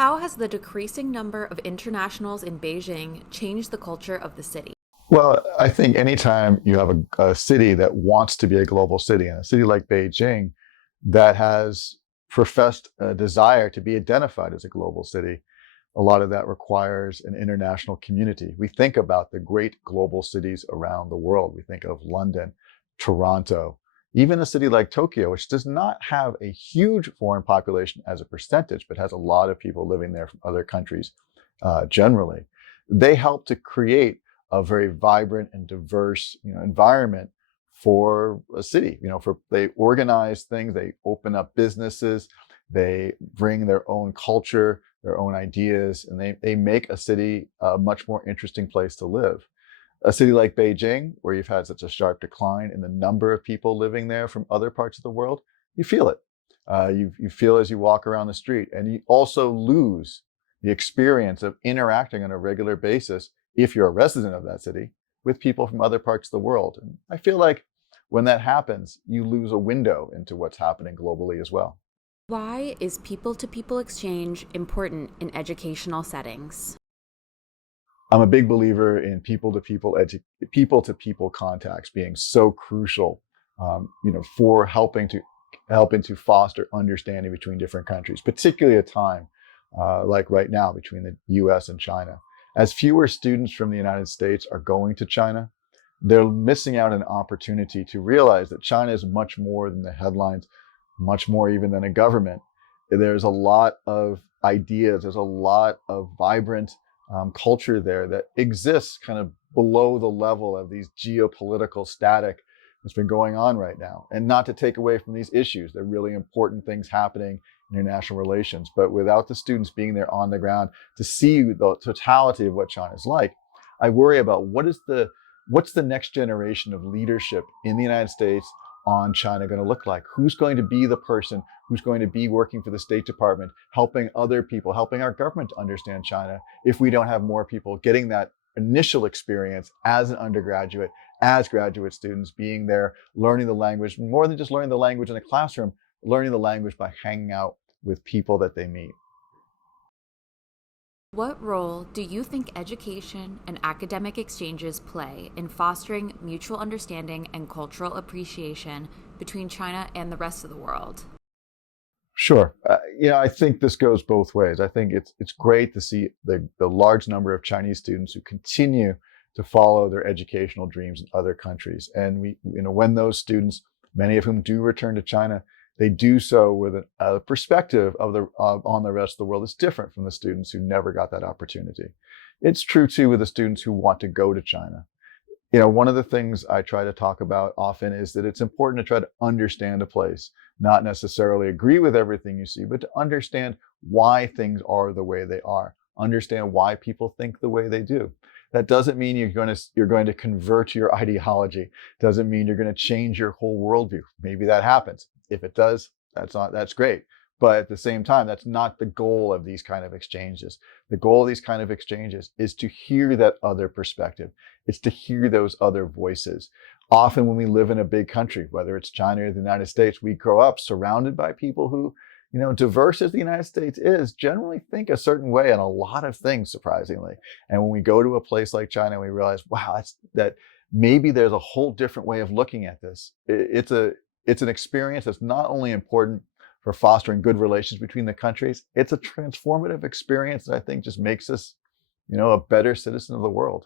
How has the decreasing number of internationals in Beijing changed the culture of the city? Well, I think anytime you have a city that wants to be a global city, and a city like Beijing that has professed a desire to be identified as a global city, a lot of that requires an international community. We think about the great global cities around the world. We think of London, Toronto, even a city like Tokyo, which does not have a huge foreign population as a percentage, but has a lot of people living there from other countries generally. They help to create a very vibrant and diverse, environment for a city. They organize things, they open up businesses, they bring their own culture, their own ideas, and they make a city a much more interesting place to live. A city like Beijing, where you've had such a sharp decline in the number of people living there from other parts of the world, you feel it. You feel as you walk around the street, and you also lose the experience of interacting on a regular basis, if you're a resident of that city, with people from other parts of the world. And I feel like when that happens, you lose a window into what's happening globally as well. Why is people to people exchange important in educational settings? I'm a big believer in people to people contacts being so crucial, for helping to foster understanding between different countries, particularly at a time like right now between the U.S. and China. As fewer students from the United States are going to China, they're missing out an opportunity to realize that China is much more than the headlines, much more even than a government. There's a lot of ideas, there's a lot of vibrant culture there that exists kind of below the level of these geopolitical static that's been going on right now. And not to take away from these issues, they're really important things happening in international relations. But without the students being there on the ground to see the totality of what China's like, I worry about what's the next generation of leadership in the United States on China going to look like? Who's going to be the person who's going to be working for the State Department, helping other people, helping our government to understand China, if we don't have more people getting that initial experience as an undergraduate, as graduate students, being there, learning the language, more than just learning the language in a classroom, learning the language by hanging out with people that they meet. What role do you think education and academic exchanges play in fostering mutual understanding and cultural appreciation between China and the rest of the world? Sure. I think this goes both ways. I think it's great to see the large number of Chinese students who continue to follow their educational dreams in other countries. And when those students, many of whom do return to China, they do so with a perspective on the rest of the world that's different from the students who never got that opportunity. It's true too with the students who want to go to China. One of the things I try to talk about often is that it's important to try to understand a place, not necessarily agree with everything you see, but to understand why things are the way they are, understand why people think the way they do. That doesn't mean you're going to convert your ideology. Doesn't mean you're going to change your whole worldview. Maybe that happens. If it does, that's great. But at the same time, that's not the goal of these kind of exchanges. The goal of these kind of exchanges is to hear that other perspective. It's to hear those other voices. Often when we live in a big country, whether it's China or the United States, we grow up surrounded by people who, diverse as the United States is, generally think a certain way on a lot of things, surprisingly. And when we go to a place like China, we realize, wow, that maybe there's a whole different way of looking at this. It's an experience that's not only important for fostering good relations between the countries, it's a transformative experience that I think just makes us, a better citizen of the world.